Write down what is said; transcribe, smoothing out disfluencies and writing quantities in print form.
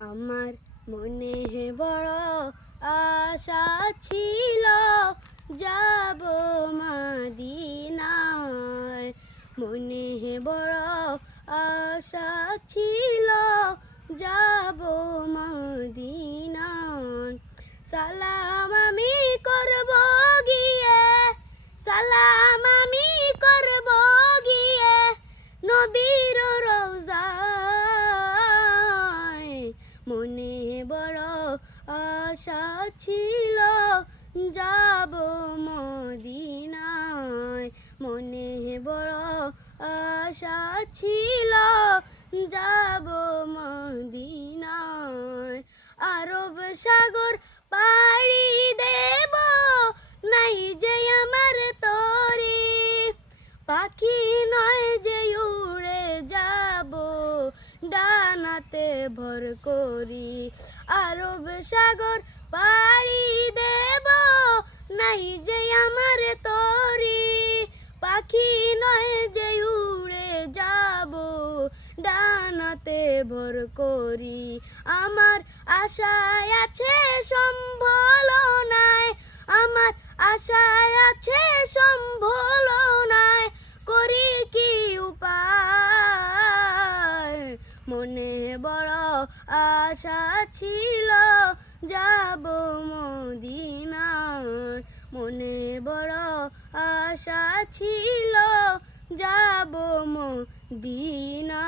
আমার মনে বড় আশা ছিল যাব মদিনায়। মনে বড় আশা ছিল যাব মদিনায়। সালাম আমি করব গিয়ে, সালাম আমি করব গিয়ে নবীর রওজায়। মনে বড় আশা ছিল যাব মদিনায়। মনে বড় আশা ছিল যাব মদিনায়। আরব সাগর পাড়ি দেব নাই যে আমার তরি, পাখি নয় যে উড়ে যাব ডানাতে ভর করি। আরব সাগর পাড়ি দেব নাই যে আমার তরি, পাখি নয় যে উড়ে যাব ডানাতে ভর করি। আমার আশায় আছে সম্বল নাই, আমার আশায় আছে সম্বল নাই, করি কি উপায়। মনে বড় আশা ছিল যাব মদিনায়। মনে বড় আশা ছিল যাব মদিনায়।